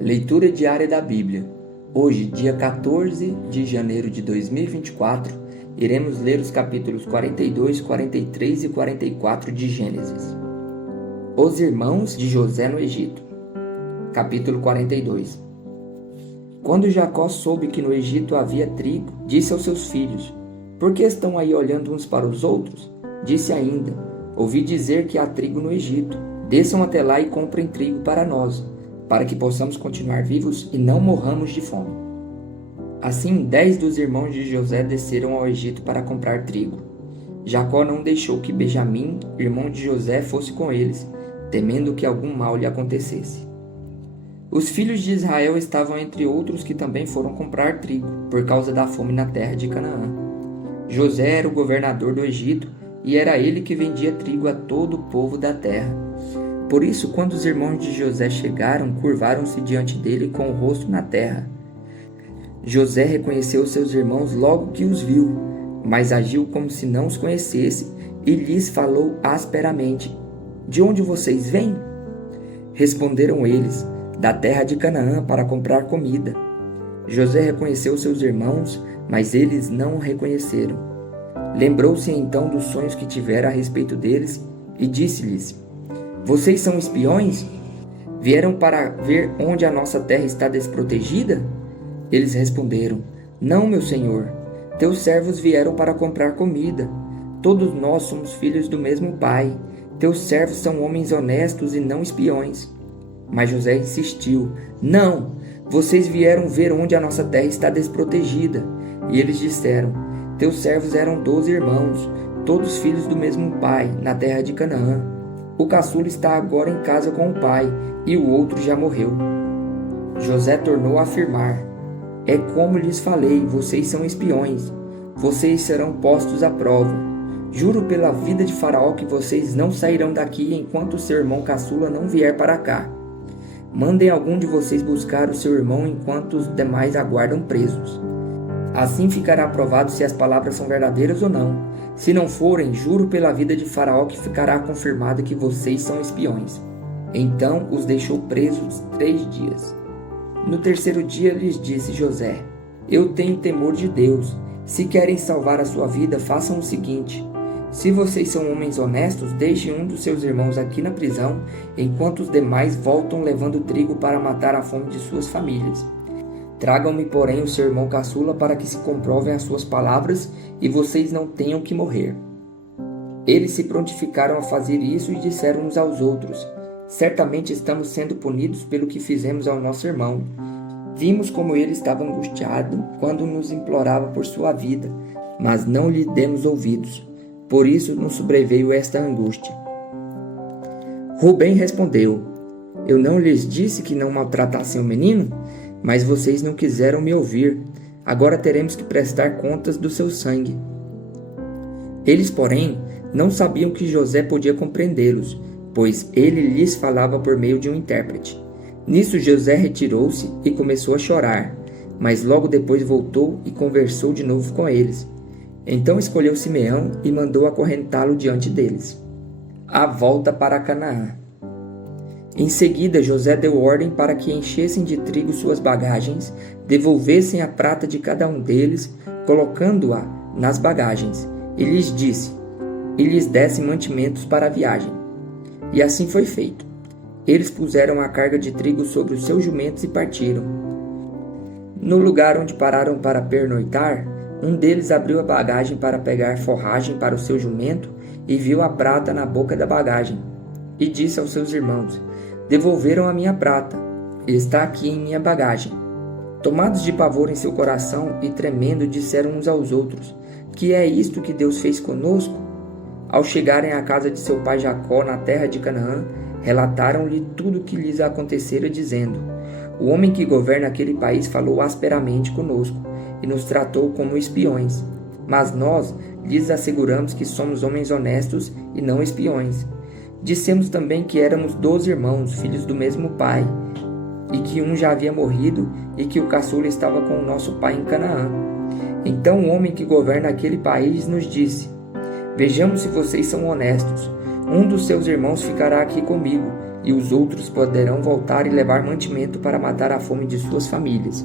Leitura diária da Bíblia. Hoje, dia 14 de janeiro de 2024, iremos ler os capítulos 42, 43 e 44 de Gênesis. Os irmãos de José no Egito. Capítulo 42. Quando Jacó soube que no Egito havia trigo, disse aos seus filhos: "Por que estão aí olhando uns para os outros?" Disse ainda: "Ouvi dizer que há trigo no Egito. Desçam até lá e comprem trigo para nós, para que possamos continuar vivos e não morramos de fome." Assim, 10 dos irmãos de José desceram ao Egito para comprar trigo. Jacó não deixou que Benjamim, irmão de José, fosse com eles, temendo que algum mal lhe acontecesse. Os filhos de Israel estavam entre outros que também foram comprar trigo, por causa da fome na terra de Canaã. José era o governador do Egito, e era ele que vendia trigo a todo o povo da terra. Por isso, quando os irmãos de José chegaram, curvaram-se diante dele com o rosto na terra. José reconheceu seus irmãos logo que os viu, mas agiu como se não os conhecesse e lhes falou asperamente: "De onde vocês vêm?" Responderam eles: "Da terra de Canaã, para comprar comida." José reconheceu seus irmãos, mas eles não o reconheceram. Lembrou-se então dos sonhos que tivera a respeito deles e disse-lhes: "Vocês são espiões? Vieram para ver onde a nossa terra está desprotegida?" Eles responderam: "Não, meu senhor. Teus servos vieram para comprar comida. Todos nós somos filhos do mesmo pai. Teus servos são homens honestos e não espiões." Mas José insistiu: "Não, vocês vieram ver onde a nossa terra está desprotegida." E eles disseram: "Teus servos eram 12 irmãos, todos filhos do mesmo pai, na terra de Canaã. O caçula está agora em casa com o pai, e o outro já morreu." José tornou a afirmar: "É como lhes falei, vocês são espiões. Vocês serão postos à prova. Juro pela vida de Faraó que vocês não sairão daqui enquanto seu irmão caçula não vier para cá. Mandem algum de vocês buscar o seu irmão enquanto os demais aguardam presos. Assim ficará provado se as palavras são verdadeiras ou não. Se não forem, juro pela vida de Faraó que ficará confirmado que vocês são espiões." Então os deixou presos 3 dias. No terceiro dia lhes disse José: "Eu tenho temor de Deus. Se querem salvar a sua vida, façam o seguinte: se vocês são homens honestos, deixem um dos seus irmãos aqui na prisão, enquanto os demais voltam levando trigo para matar a fome de suas famílias. Tragam-me, porém, o seu irmão caçula para que se comprovem as suas palavras e vocês não tenham que morrer." Eles se prontificaram a fazer isso e disseram uns aos outros: "Certamente estamos sendo punidos pelo que fizemos ao nosso irmão. Vimos como ele estava angustiado quando nos implorava por sua vida, mas não lhe demos ouvidos. Por isso nos sobreveio esta angústia." Rubem respondeu: "Eu não lhes disse que não maltratassem o menino? Mas vocês não quiseram me ouvir. Agora teremos que prestar contas do seu sangue." Eles, porém, não sabiam que José podia compreendê-los, pois ele lhes falava por meio de um intérprete. Nisso José retirou-se e começou a chorar, mas logo depois voltou e conversou de novo com eles. Então escolheu Simeão e mandou acorrentá-lo diante deles. A volta para Canaã. Em seguida, José deu ordem para que enchessem de trigo suas bagagens, devolvessem a prata de cada um deles, colocando-a nas bagagens, e lhes disse: e lhes dessem mantimentos para a viagem. E assim foi feito. Eles puseram a carga de trigo sobre os seus jumentos e partiram. No lugar onde pararam para pernoitar, um deles abriu a bagagem para pegar forragem para o seu jumento e viu a prata na boca da bagagem. E disse aos seus irmãos: "Devolveram a minha prata, e está aqui em minha bagagem." Tomados de pavor em seu coração e tremendo, disseram uns aos outros: "Que é isto que Deus fez conosco?" Ao chegarem à casa de seu pai Jacó, na terra de Canaã, relataram-lhe tudo o que lhes acontecera, dizendo: "O homem que governa aquele país falou asperamente conosco e nos tratou como espiões. Mas nós lhes asseguramos que somos homens honestos e não espiões. Dissemos também que éramos 12 irmãos, filhos do mesmo pai, e que um já havia morrido e que o caçula estava com o nosso pai em Canaã. Então o homem que governa aquele país nos disse: Vejamos se vocês são honestos. Um dos seus irmãos ficará aqui comigo, e os outros poderão voltar e levar mantimento para matar a fome de suas famílias.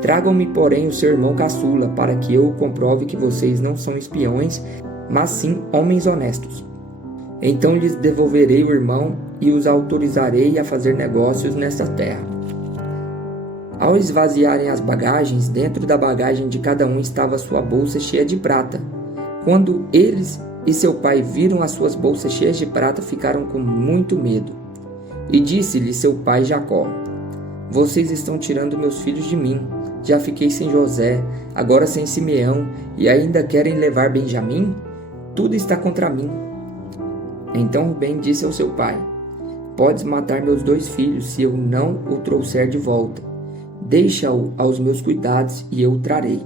Tragam-me, porém, o seu irmão caçula, para que eu comprove que vocês não são espiões, mas sim homens honestos. Então lhes devolverei o irmão e os autorizarei a fazer negócios nesta terra. Ao esvaziarem as bagagens, dentro da bagagem de cada um estava sua bolsa cheia de prata. Quando eles e seu pai viram as suas bolsas cheias de prata, ficaram com muito medo. E disse-lhe seu pai Jacó: Vocês estão tirando meus filhos de mim. Já fiquei sem José, agora sem Simeão, e ainda querem levar Benjamim? Tudo está contra mim. Então Rubem disse ao seu pai: Podes matar meus 2 filhos, se eu não o trouxer de volta. Deixa-o aos meus cuidados, e eu o trarei.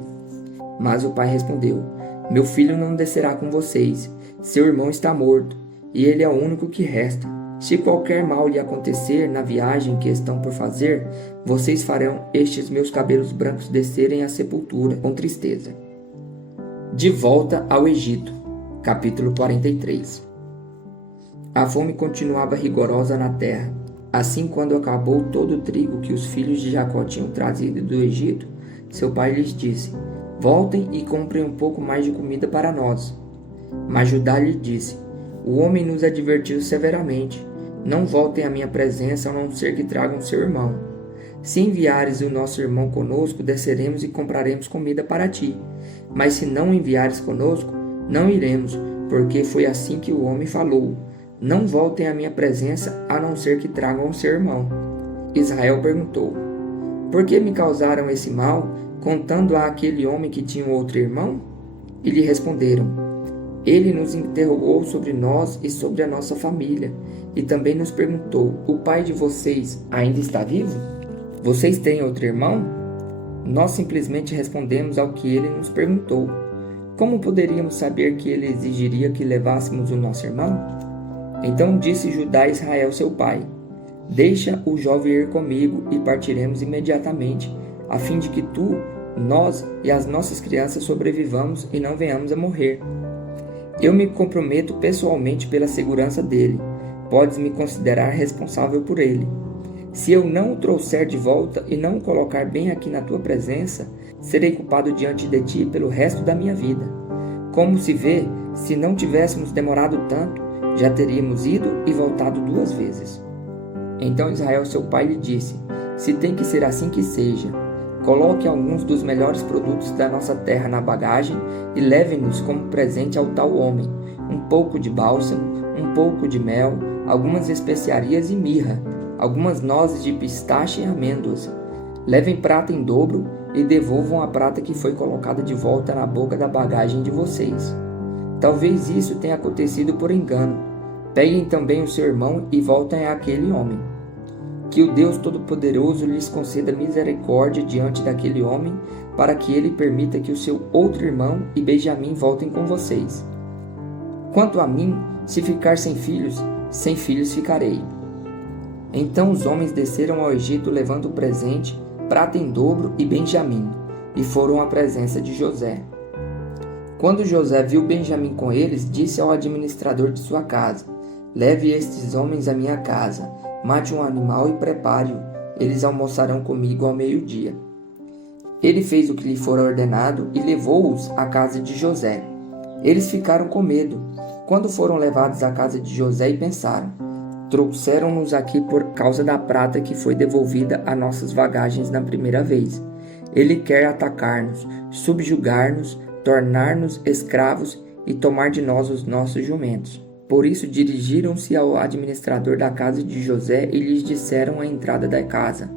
Mas o pai respondeu: Meu filho não descerá com vocês. Seu irmão está morto, e ele é o único que resta. Se qualquer mal lhe acontecer na viagem que estão por fazer, vocês farão estes meus cabelos brancos descerem à sepultura com tristeza. De volta ao Egito. Capítulo 43. A fome continuava rigorosa na terra. Assim, quando acabou todo o trigo que os filhos de Jacó tinham trazido do Egito, seu pai lhes disse: Voltem e comprem um pouco mais de comida para nós. Mas Judá lhe disse: O homem nos advertiu severamente: Não voltem à minha presença, a não ser que tragam seu irmão. Se enviares o nosso irmão conosco, desceremos e compraremos comida para ti. Mas se não enviares conosco, não iremos, porque foi assim que o homem falou: Não voltem à minha presença, a não ser que tragam seu irmão. Israel perguntou: Por que me causaram esse mal, contando a aquele homem que tinha outro irmão? E lhe responderam: Ele nos interrogou sobre nós e sobre a nossa família, e também nos perguntou: O pai de vocês ainda está vivo? Vocês têm outro irmão? Nós simplesmente respondemos ao que ele nos perguntou. Como poderíamos saber que ele exigiria que levássemos o nosso irmão? Então disse Judá a Israel seu pai: Deixa o jovem ir comigo e partiremos imediatamente, a fim de que tu, nós e as nossas crianças sobrevivamos e não venhamos a morrer. Eu me comprometo pessoalmente pela segurança dele. Podes me considerar responsável por ele. Se eu não o trouxer de volta e não o colocar bem aqui na tua presença, serei culpado diante de ti pelo resto da minha vida. Como se vê, se não tivéssemos demorado tanto, já teríamos ido e voltado 2 vezes. Então Israel seu pai lhe disse: Se tem que ser assim, que seja. Coloque alguns dos melhores produtos da nossa terra na bagagem e leve-nos como presente ao tal homem: um pouco de bálsamo, um pouco de mel, algumas especiarias e mirra, algumas nozes de pistache e amêndoas. Levem prata em dobro e devolvam a prata que foi colocada de volta na boca da bagagem de vocês. Talvez isso tenha acontecido por engano. Peguem também o seu irmão e voltem àquele homem. Que o Deus Todo-Poderoso lhes conceda misericórdia diante daquele homem, para que ele permita que o seu outro irmão e Benjamim voltem com vocês. Quanto a mim, se ficar sem filhos ficarei. Então os homens desceram ao Egito levando o presente, prata em dobro e Benjamim, e foram à presença de José. Quando José viu Benjamim com eles, disse ao administrador de sua casa: Leve estes homens à minha casa, mate um animal e prepare-o, eles almoçarão comigo ao meio-dia. Ele fez o que lhe fora ordenado e levou-os à casa de José. Eles ficaram com medo, quando foram levados à casa de José, e pensaram: Trouxeram-nos aqui por causa da prata que foi devolvida a nossas bagagens na primeira vez. Ele quer atacar-nos, subjugar-nos, tornar-nos escravos e tomar de nós os nossos jumentos. Por isso dirigiram-se ao administrador da casa de José e lhes disseram à entrada da casa: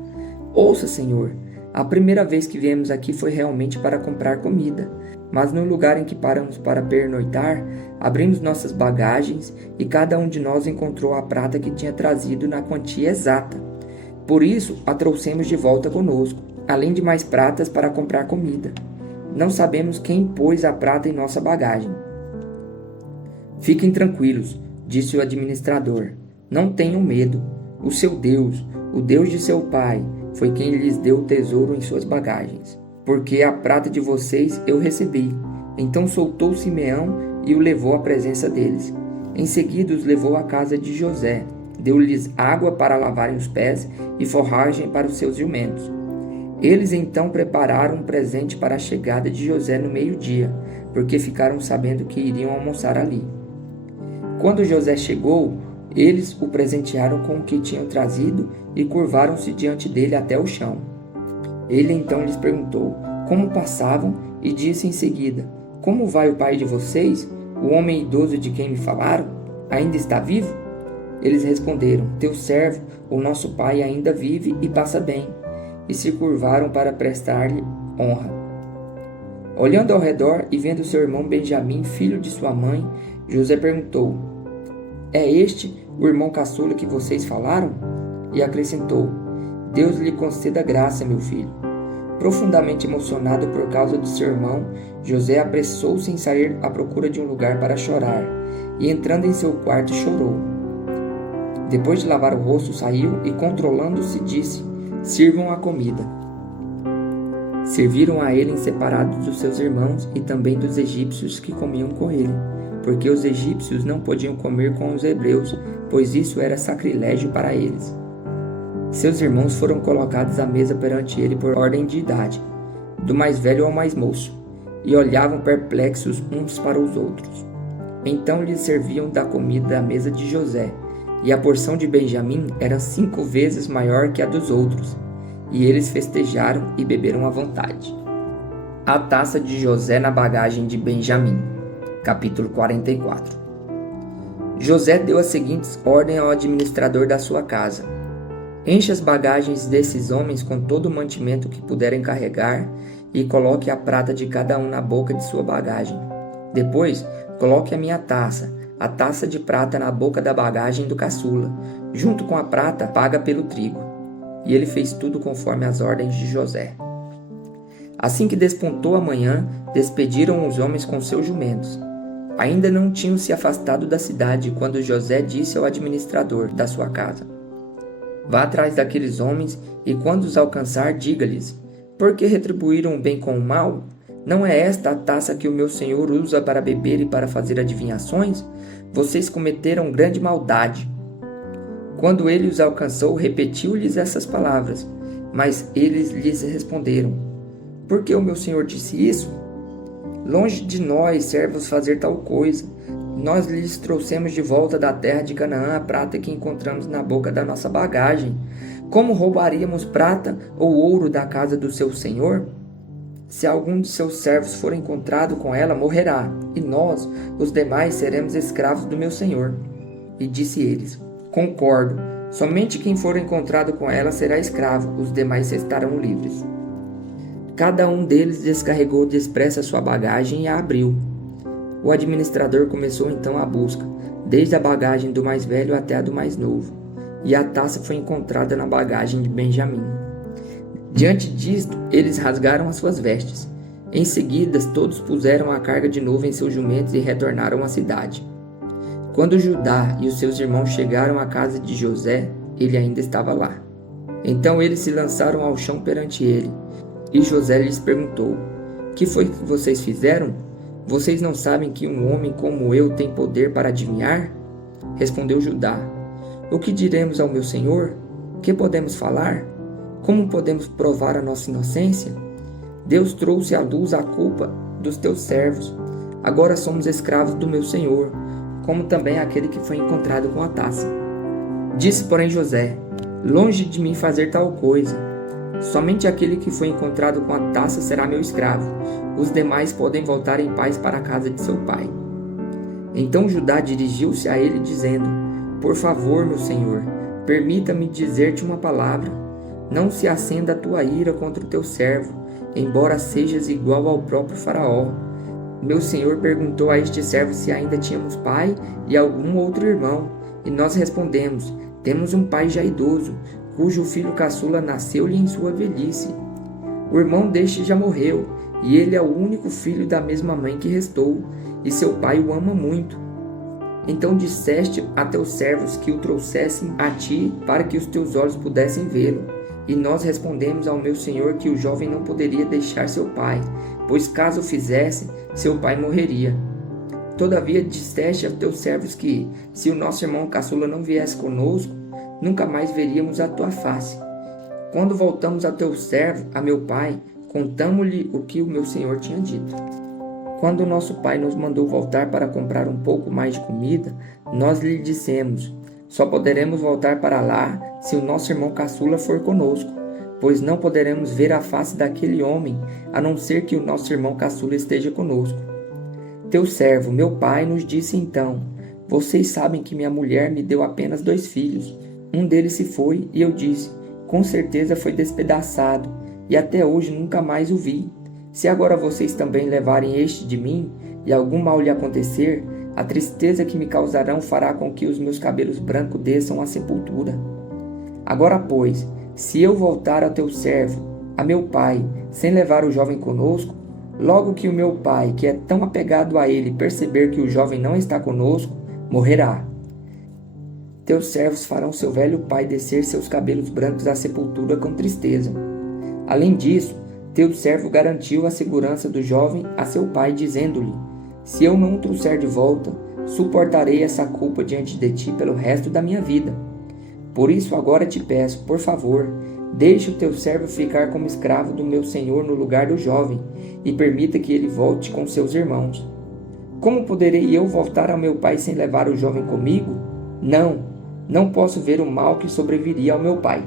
Ouça, senhor, a primeira vez que viemos aqui foi realmente para comprar comida, mas no lugar em que paramos para pernoitar, abrimos nossas bagagens e cada um de nós encontrou a prata que tinha trazido na quantia exata. Por isso a trouxemos de volta conosco, além de mais pratas para comprar comida. Não sabemos quem pôs a prata em nossa bagagem. Fiquem tranquilos, disse o administrador. Não tenham medo. O seu Deus, o Deus de seu pai, foi quem lhes deu o tesouro em suas bagagens. Porque a prata de vocês eu recebi. Então soltou Simeão e o levou à presença deles. Em seguida os levou à casa de José. deu-lhes água para lavarem os pés e forragem para os seus jumentos. Eles então prepararam um presente para a chegada de José no meio-dia, porque ficaram sabendo que iriam almoçar ali. Quando José chegou, eles o presentearam com o que tinham trazido e curvaram-se diante dele até o chão. Ele então lhes perguntou como passavam e disse em seguida: Como vai o pai de vocês, o homem idoso de quem me falaram? Ainda está vivo? Eles responderam: Teu servo, o nosso pai, ainda vive e passa bem. E se curvaram para prestar-lhe honra. Olhando ao redor e vendo seu irmão Benjamim, filho de sua mãe, José perguntou: É este o irmão caçula que vocês falaram? E acrescentou: Deus lhe conceda graça, meu filho. Profundamente emocionado por causa do seu irmão, José apressou-se em sair à procura de um lugar para chorar, e entrando em seu quarto chorou. Depois de lavar o rosto, saiu e, controlando-se, disse: Sirvam a comida. Serviram a ele em separado dos seus irmãos e também dos egípcios que comiam com ele, porque os egípcios não podiam comer com os hebreus, pois isso era sacrilégio para eles. Seus irmãos foram colocados à mesa perante ele por ordem de idade, do mais velho ao mais moço, e olhavam perplexos uns para os outros. Então lhes serviam da comida da mesa de José, e a porção de Benjamim era 5 vezes maior que a dos outros, e eles festejaram e beberam à vontade. A taça de José na bagagem de Benjamim. Capítulo 44. José deu as seguintes ordens ao administrador da sua casa: Enche as bagagens desses homens com todo o mantimento que puderem carregar e coloque a prata de cada um na boca de sua bagagem. Depois, coloque a minha taça, a taça de prata na boca da bagagem do caçula, junto com a prata paga pelo trigo. E ele fez tudo conforme as ordens de José. Assim que despontou a manhã, despediram os homens com seus jumentos. Ainda não tinham se afastado da cidade quando José disse ao administrador da sua casa: Vá atrás daqueles homens e quando os alcançar, diga-lhes: Por que retribuíram o bem com o mal? Não é esta a taça que o meu senhor usa para beber e para fazer adivinhações? Vocês cometeram grande maldade. Quando ele os alcançou, repetiu-lhes essas palavras, mas eles lhes responderam: Por que o meu senhor disse isso? Longe de nós, servos, fazer tal coisa. Nós lhes trouxemos de volta da terra de Canaã a prata que encontramos na boca da nossa bagagem. Como roubaríamos prata ou ouro da casa do seu senhor? Se algum de seus servos for encontrado com ela, morrerá, e nós, os demais, seremos escravos do meu senhor. E disse eles: Concordo, somente quem for encontrado com ela será escravo, os demais estarão livres. Cada um deles descarregou depressa sua bagagem e a abriu. O administrador começou então a busca, desde a bagagem do mais velho até a do mais novo, e a taça foi encontrada na bagagem de Benjamim. Diante disto, eles rasgaram as suas vestes. Em seguida, todos puseram a carga de novo em seus jumentos e retornaram à cidade. Quando Judá e os seus irmãos chegaram à casa de José, ele ainda estava lá. Então eles se lançaram ao chão perante ele, e José lhes perguntou: Que foi que vocês fizeram? Vocês não sabem que um homem como eu tem poder para adivinhar? Respondeu Judá: O que diremos ao meu senhor? Que podemos falar? Como podemos provar a nossa inocência? Deus trouxe à luz a culpa dos teus servos. Agora somos escravos do meu senhor, como também aquele que foi encontrado com a taça. Disse, porém, José: Longe de mim fazer tal coisa. Somente aquele que foi encontrado com a taça será meu escravo. Os demais podem voltar em paz para a casa de seu pai. Então Judá dirigiu-se a ele, dizendo: Por favor, meu senhor, permita-me dizer-te uma palavra. Não se acenda a tua ira contra o teu servo, embora sejas igual ao próprio faraó. Meu senhor perguntou a este servo se ainda tínhamos pai e algum outro irmão, e nós respondemos: Temos um pai já idoso, cujo filho caçula nasceu-lhe em sua velhice. O irmão deste já morreu, e ele é o único filho da mesma mãe que restou, e seu pai o ama muito. Então disseste a teus servos que o trouxessem a ti, para que os teus olhos pudessem vê-lo. E nós respondemos ao meu senhor que o jovem não poderia deixar seu pai, pois caso o fizesse, seu pai morreria. Todavia disseste aos teus servos que, se o nosso irmão caçula não viesse conosco, nunca mais veríamos a tua face. Quando voltamos a teu servo, a meu pai, contamo-lhe o que o meu senhor tinha dito. Quando o nosso pai nos mandou voltar para comprar um pouco mais de comida, nós lhe dissemos: só poderemos voltar para lá se o nosso irmão caçula for conosco, pois não poderemos ver a face daquele homem, a não ser que o nosso irmão caçula esteja conosco. Teu servo, meu pai, nos disse então: vocês sabem que minha mulher me deu apenas 2 filhos. Um deles se foi, e eu disse: com certeza foi despedaçado, e até hoje nunca mais o vi. Se agora vocês também levarem este de mim, e algum mal lhe acontecer, a tristeza que me causarão fará com que os meus cabelos brancos desçam à sepultura. Agora, pois, se eu voltar ao teu servo, a meu pai, sem levar o jovem conosco, logo que o meu pai, que é tão apegado a ele, perceber que o jovem não está conosco, morrerá. Teus servos farão seu velho pai descer seus cabelos brancos à sepultura com tristeza. Além disso, teu servo garantiu a segurança do jovem a seu pai, dizendo-lhe: se eu não o trouxer de volta, suportarei essa culpa diante de ti pelo resto da minha vida. Por isso agora te peço, por favor, deixe o teu servo ficar como escravo do meu senhor no lugar do jovem, e permita que ele volte com seus irmãos. Como poderei eu voltar ao meu pai sem levar o jovem comigo? Não posso ver o mal que sobreviria ao meu pai.